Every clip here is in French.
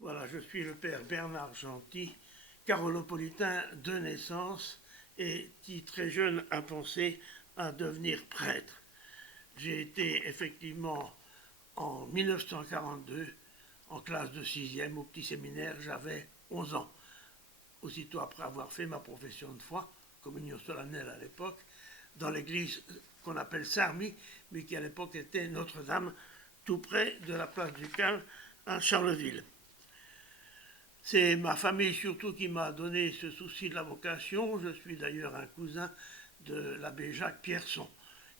Voilà, je suis le père Bernard Gentil, carolopolitain de naissance et qui très jeune a pensé à devenir prêtre. J'ai été effectivement en 1942 en classe de 6e au petit séminaire, j'avais 11 ans. Aussitôt après avoir fait ma profession de foi, communion solennelle à l'époque, dans l'église qu'on appelle Sarmy, mais qui à l'époque était Notre-Dame, tout près de la place du Cal à Charleville. C'est ma famille surtout qui m'a donné ce souci de la vocation. Je suis d'ailleurs un cousin de l'abbé Jacques Pierson.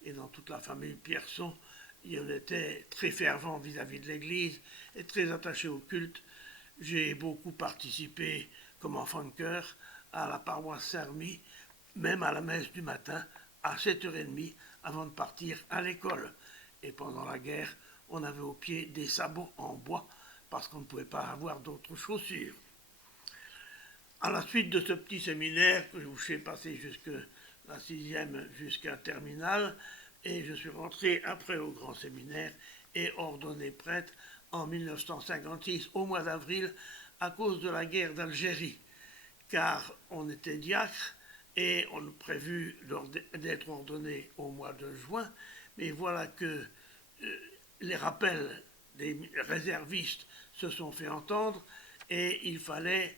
Et dans toute la famille Pierson, il était très fervent vis-à-vis de l'Église et très attaché au culte. J'ai beaucoup participé comme enfant de chœur à la paroisse Sarmy, même à la messe du matin, à 7h30 avant de partir à l'école. Et pendant la guerre, on avait au pied des sabots en bois parce qu'on ne pouvait pas avoir d'autres chaussures. À la suite de ce petit séminaire que je vous fais passer jusqu'à la 6e, jusqu'à terminale, et je suis rentré après au grand séminaire et ordonné prêtre en 1956, au mois d'avril, à cause de la guerre d'Algérie, car on était diacre et on a prévu d'être ordonné au mois de juin, mais voilà que les rappels des réservistes se sont fait entendre et il fallait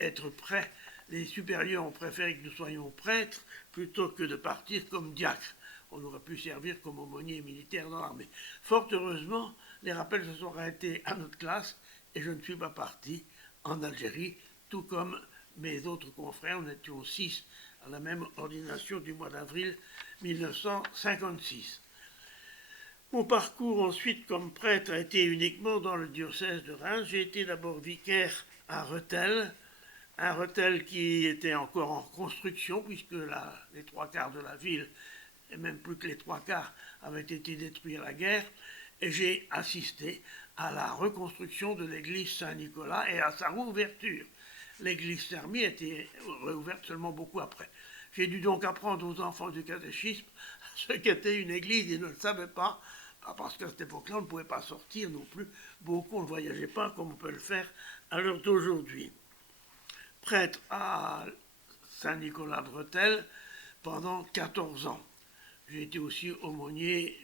être prêt. Les supérieurs ont préféré que nous soyons prêtres plutôt que de partir comme diacres. On aurait pu servir comme aumônier militaire dans l'armée. Fort heureusement, les rappels se sont arrêtés à notre classe et je ne suis pas parti en Algérie, tout comme mes autres confrères. Nous étions 6 à la même ordination du mois d'avril 1956. Mon parcours ensuite comme prêtre a été uniquement dans le diocèse de Reims. J'ai été d'abord vicaire à Rethel, un Rethel qui était encore en construction puisque les 3/4 de la ville, et même plus que les 3/4, avaient été détruits à la guerre. Et j'ai assisté à la reconstruction de l'église Saint-Nicolas et à sa réouverture. L'église Sarmy a été réouverte seulement beaucoup après. J'ai dû donc apprendre aux enfants du catéchisme ce qu'était une église. Ils ne le savaient pas, parce qu'à cette époque-là, on ne pouvait pas sortir non plus. Beaucoup ne voyageaient pas comme on peut le faire à l'heure d'aujourd'hui. Prêtre à Saint-Nicolas de Rethel pendant 14 ans. J'ai été aussi aumônier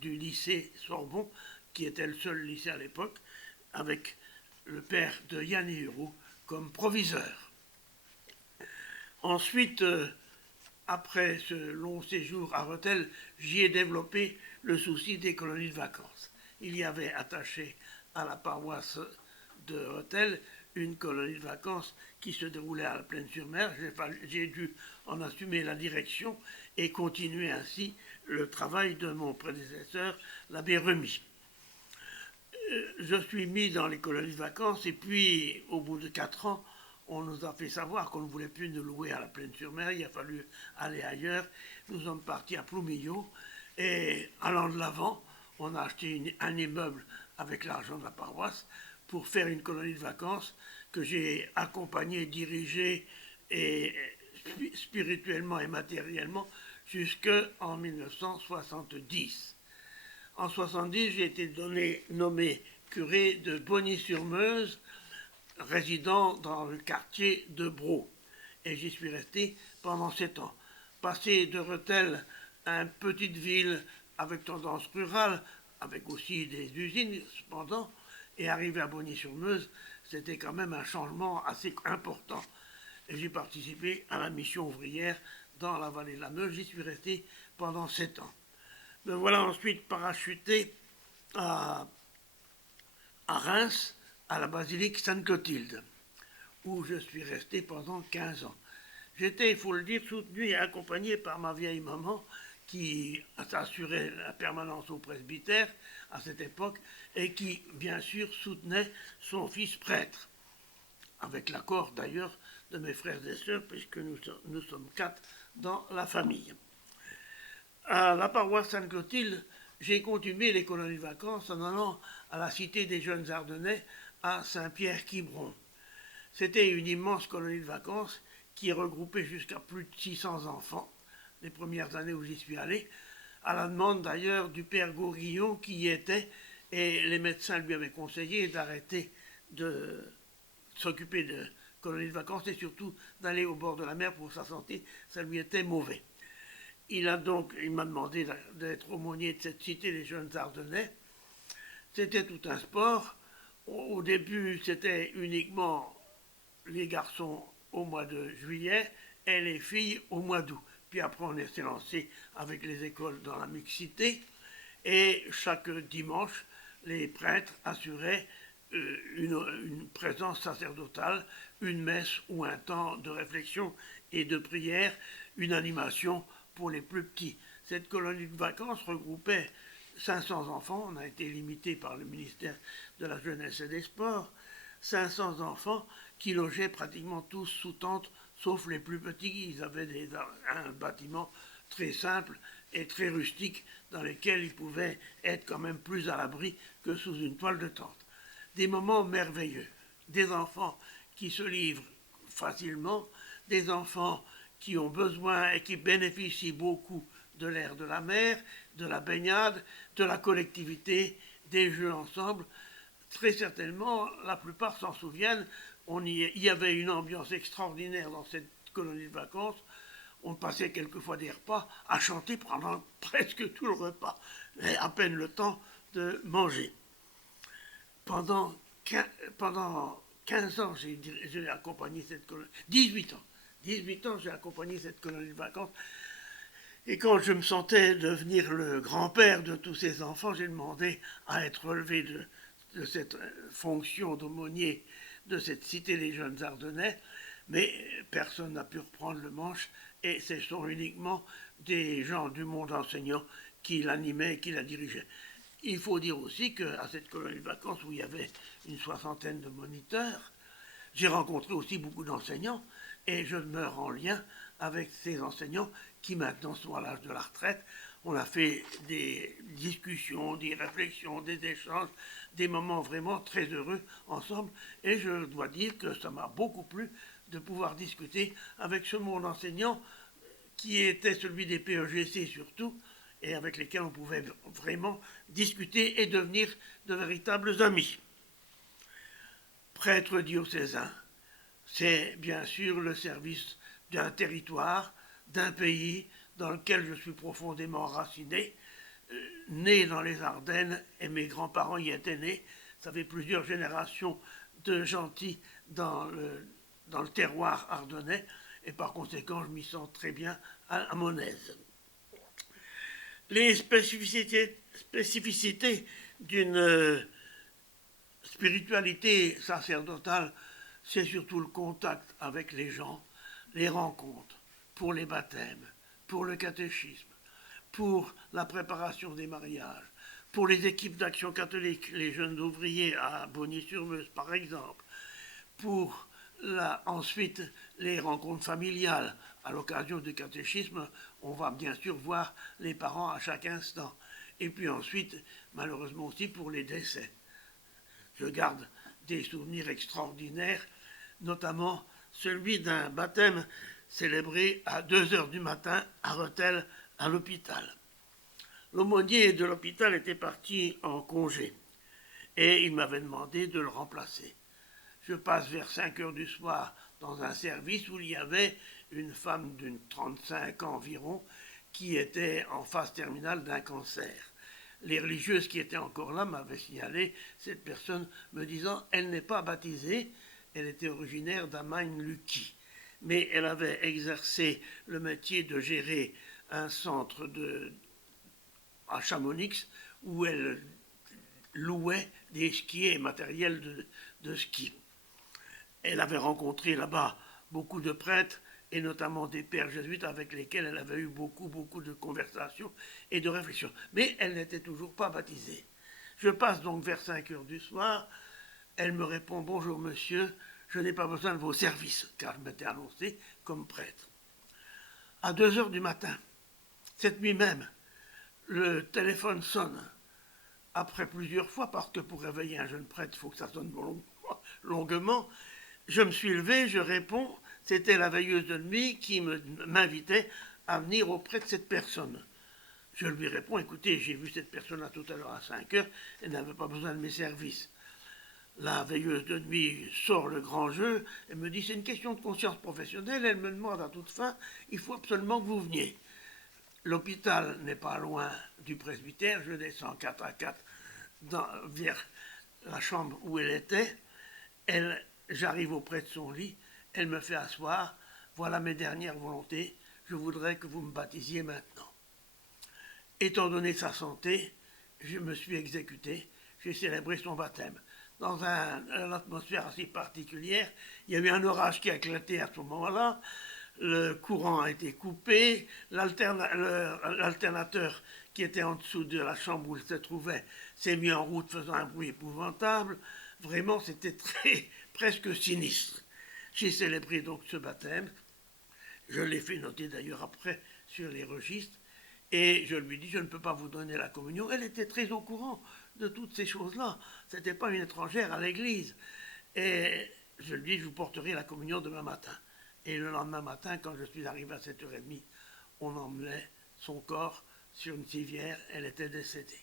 du lycée Sorbon, qui était le seul lycée à l'époque, avec le père de Yann Hiro comme proviseur. Ensuite, après ce long séjour à Rethel, j'y ai développé le souci des colonies de vacances. Il y avait attaché à la paroisse de Rethel une colonie de vacances qui se déroulait à la Plaine-sur-Mer. J'ai dû en assumer la direction et continuer ainsi le travail de mon prédécesseur, l'abbé Remy. Je suis mis dans les colonies de vacances et puis, au bout de 4 ans, on nous a fait savoir qu'on ne voulait plus nous louer à la Plaine-sur-Mer, il a fallu aller ailleurs. Nous sommes partis à Ploumillot et allant de l'avant, on a acheté un immeuble avec l'argent de la paroisse pour faire une colonie de vacances que j'ai accompagnée, dirigée et spirituellement et matériellement jusqu'en 1970. En 1970, j'ai été nommé curé de Bogny-sur-Meuse, résident dans le quartier de Braux. Et j'y suis resté pendant 7 ans. Passé de Rethel à une petite ville avec tendance rurale, avec aussi des usines cependant, et arrivé à Bogny-sur-Meuse, c'était quand même un changement assez important. Et j'ai participé à la mission ouvrière dans la vallée de la Meuse. J'y suis resté pendant 7 ans. Me voilà ensuite parachuté à Reims, à la basilique Sainte-Clotilde, où je suis resté pendant 15 ans. J'étais, il faut le dire, soutenu et accompagné par ma vieille maman qui assurait la permanence au presbytère à cette époque et qui, bien sûr, soutenait son fils prêtre, avec l'accord d'ailleurs de mes frères et sœurs, puisque nous sommes 4 dans la famille. À la paroisse Sainte-Clotilde, j'ai continué les colonies de vacances en allant à la Cité des Jeunes Ardennais à Saint-Pierre-Quiberon. C'était une immense colonie de vacances qui regroupait jusqu'à plus de 600 enfants, les premières années où j'y suis allé, à la demande d'ailleurs du père Gourguillon qui y était, et les médecins lui avaient conseillé d'arrêter de s'occuper de colonies de vacances et surtout d'aller au bord de la mer pour sa santé, ça lui était mauvais. Il m'a demandé d'être aumônier de cette cité des Jeunes Ardennais. C'était tout un sport. Au début, c'était uniquement les garçons au mois de juillet et les filles au mois d'août. Puis après, on s'est lancé avec les écoles dans la mixité. Et chaque dimanche, les prêtres assuraient une présence sacerdotale, une messe ou un temps de réflexion et de prière, une animation pour les plus petits. Cette colonie de vacances regroupait 500 enfants, on a été limité par le ministère de la Jeunesse et des Sports, 500 enfants qui logeaient pratiquement tous sous tente, sauf les plus petits. Ils avaient un bâtiment très simple et très rustique dans lequel ils pouvaient être quand même plus à l'abri que sous une toile de tente. Des moments merveilleux, des enfants qui se livrent facilement, des enfants qui ont besoin et qui bénéficient beaucoup de l'air de la mer, de la baignade, de la collectivité, des jeux ensemble. Très certainement, la plupart s'en souviennent, il y avait une ambiance extraordinaire dans cette colonie de vacances. On passait quelquefois des repas à chanter pendant presque tout le repas, et à peine le temps de manger. Pendant 15 ans, j'ai accompagné cette colonie. 18 ans. 18 ans, j'ai accompagné cette colonie de vacances. Et quand je me sentais devenir le grand-père de tous ces enfants, j'ai demandé à être relevé de cette fonction d'aumônier de cette cité des Jeunes Ardennais, mais personne n'a pu reprendre le manche, et ce sont uniquement des gens du monde enseignant qui l'animaient et qui la dirigeaient. Il faut dire aussi qu'à cette colonie de vacances où il y avait une soixantaine de moniteurs, j'ai rencontré aussi beaucoup d'enseignants et je demeure en lien avec ces enseignants qui maintenant sont à l'âge de la retraite. On a fait des discussions, des réflexions, des échanges, des moments vraiment très heureux ensemble et je dois dire que ça m'a beaucoup plu de pouvoir discuter avec ce monde enseignant qui était celui des PEGC surtout, et avec lesquels on pouvait vraiment discuter et devenir de véritables amis. Prêtre diocésain, c'est bien sûr le service d'un territoire, d'un pays dans lequel je suis profondément enraciné, né dans les Ardennes et mes grands-parents y étaient nés. Ça fait plusieurs générations de gentils dans le terroir ardennais et par conséquent je m'y sens très bien à mon aise. Les spécificités d'une spiritualité sacerdotale, c'est surtout le contact avec les gens, les rencontres, pour les baptêmes, pour le catéchisme, pour la préparation des mariages, pour les équipes d'action catholique, les jeunes ouvriers à Bogny-sur-Meuse par exemple, pour ensuite les rencontres familiales. À l'occasion du catéchisme, on va bien sûr voir les parents à chaque instant. Et puis ensuite, malheureusement aussi pour les décès. Je garde des souvenirs extraordinaires, notamment celui d'un baptême célébré à 2 heures du matin à Rethel, à l'hôpital. L'aumônier de l'hôpital était parti en congé et il m'avait demandé de le remplacer. Je passe vers 5 heures du soir dans un service où il y avait une femme d'une 35 ans environ qui était en phase terminale d'un cancer. Les religieuses qui étaient encore là m'avaient signalé cette personne me disant « elle n'est pas baptisée, elle était originaire d'Amain-Lucky, mais elle avait exercé le métier de gérer un centre à Chamonix où elle louait des skis et matériel de ski. Elle avait rencontré là-bas beaucoup de prêtres et notamment des pères jésuites avec lesquels elle avait eu beaucoup de conversations et de réflexions. Mais elle n'était toujours pas baptisée. Je passe donc vers 5 heures du soir. Elle me répond « Bonjour monsieur, je n'ai pas besoin de vos services » car je m'étais annoncé comme prêtre. À 2 heures du matin, cette nuit même, Le téléphone sonne. Après plusieurs fois, parce que pour réveiller un jeune prêtre, il faut que ça sonne longuement, je me suis levé, je réponds, c'était la veilleuse de nuit qui m'invitait à venir auprès de cette personne. Je lui réponds, écoutez, j'ai vu cette personne-là tout à l'heure à 5 heures, elle n'avait pas besoin de mes services. La veilleuse de nuit sort le grand jeu, elle me dit, c'est une question de conscience professionnelle, elle me demande à toute fin, il faut absolument que vous veniez. L'hôpital n'est pas loin du presbytère, je descends 4 à 4 vers la chambre où elle était, j'arrive auprès de son lit, elle me fait asseoir, voilà mes dernières volontés, je voudrais que vous me baptisiez maintenant. Étant donné sa santé, je me suis exécuté, j'ai célébré son baptême. Dans une atmosphère assez particulière, il y a eu un orage qui a éclaté à ce moment-là, le courant a été coupé, l'alternateur qui était en dessous de la chambre où il se trouvait s'est mis en route faisant un bruit épouvantable. Vraiment, c'était presque sinistre. J'ai célébré donc ce baptême, je l'ai fait noter d'ailleurs après sur les registres, et je lui dis, je ne peux pas vous donner la communion. Elle était très au courant de toutes ces choses-là. Ce n'était pas une étrangère à l'église. Et je lui dis, je vous porterai la communion demain matin. Et le lendemain matin, quand je suis arrivé à 7h30, on emmenait son corps sur une civière. Elle était décédée.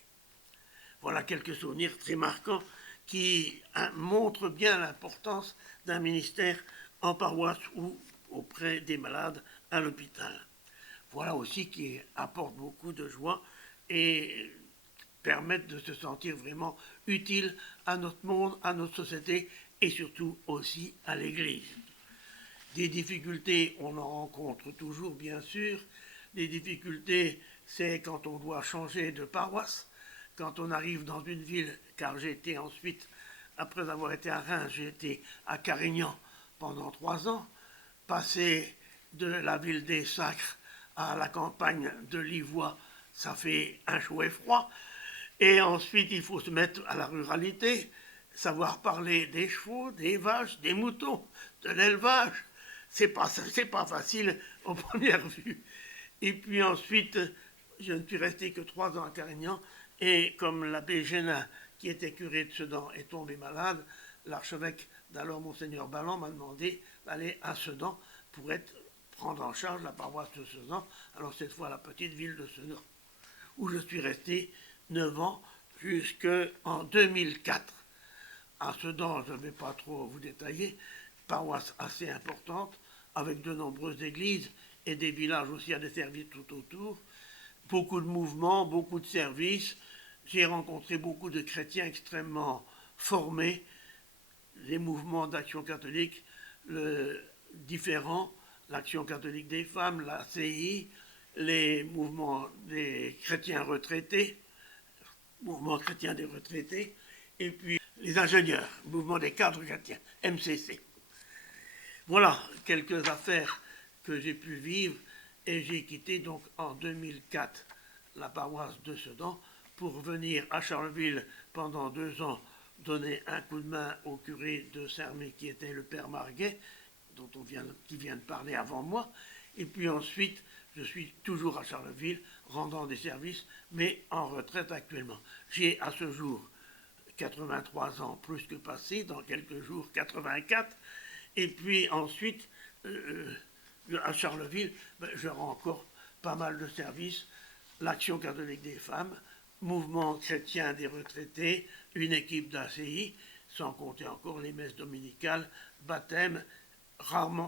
Voilà quelques souvenirs très marquants qui montrent bien l'importance d'un ministère en paroisse ou auprès des malades à l'hôpital. Voilà aussi qui apporte beaucoup de joie et permettent de se sentir vraiment utile à notre monde, à notre société et surtout aussi à l'Église. Des difficultés, on en rencontre toujours bien sûr. Les difficultés, c'est quand on doit changer de paroisse, quand on arrive dans une ville, car j'ai été ensuite, après avoir été à Reims, j'ai été à Carignan pendant 3 ans, passer de la ville des Sacres à la campagne de Livois, ça fait un chaud et froid. Et ensuite, il faut se mettre à la ruralité, savoir parler des chevaux, des vaches, des moutons, de l'élevage. C'est pas facile aux premières vues. Et puis ensuite, je ne suis resté que 3 ans à Carignan. Et comme l'abbé Génin, qui était curé de Sedan, est tombé malade, l'archevêque d'alors, Monseigneur Balland, m'a demandé d'aller à Sedan pour prendre en charge la paroisse de Sedan, alors cette fois la petite ville de Sedan, où je suis resté 9 ans jusqu'en 2004. À Sedan, je ne vais pas trop vous détailler, paroisse assez importante, avec de nombreuses églises et des villages aussi à desservir tout autour, beaucoup de mouvements, beaucoup de services. J'ai rencontré beaucoup de chrétiens extrêmement formés, les mouvements d'action catholique différents, l'Action catholique des femmes, la CI, les mouvements des chrétiens retraités, mouvement chrétien des retraités, et puis les ingénieurs, mouvement des cadres chrétiens, MCC. Voilà quelques affaires que j'ai pu vivre, et j'ai quitté donc en 2004 la paroisse de Sedan pour venir à Charleville pendant 2 ans donner un coup de main au curé de Saint-Rémy qui était le père Marguet, qui vient de parler avant moi. Et puis ensuite, je suis toujours à Charleville, rendant des services, mais en retraite actuellement. J'ai à ce jour 83 ans plus que passé, dans quelques jours 84. Et puis ensuite, à Charleville, je rends encore pas mal de services. L'Action catholique des femmes, mouvement chrétien des retraités, une équipe d'ACI, sans compter encore les messes dominicales, baptêmes,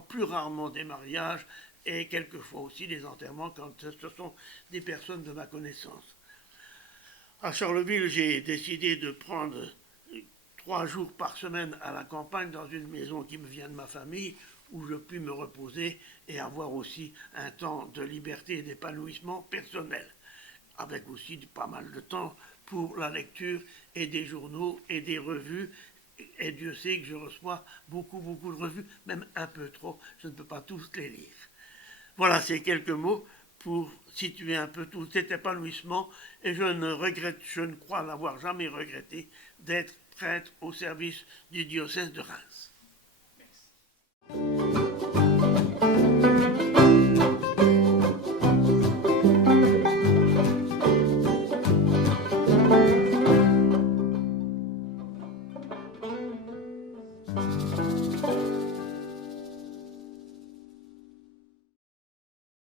plus rarement des mariages et quelquefois aussi des enterrements quand ce sont des personnes de ma connaissance. À Charleville, j'ai décidé de prendre 3 jours par semaine à la campagne dans une maison qui me vient de ma famille où je puis me reposer et avoir aussi un temps de liberté et d'épanouissement personnel, avec aussi pas mal de temps pour la lecture et des journaux et des revues. Et Dieu sait que je reçois beaucoup de revues, même un peu trop, je ne peux pas tous les lire. Voilà, ces quelques mots pour situer un peu tout cet épanouissement, et je ne crois n'avoir jamais regretté d'être prêtre au service du diocèse de Reims. Merci. Bonsoir.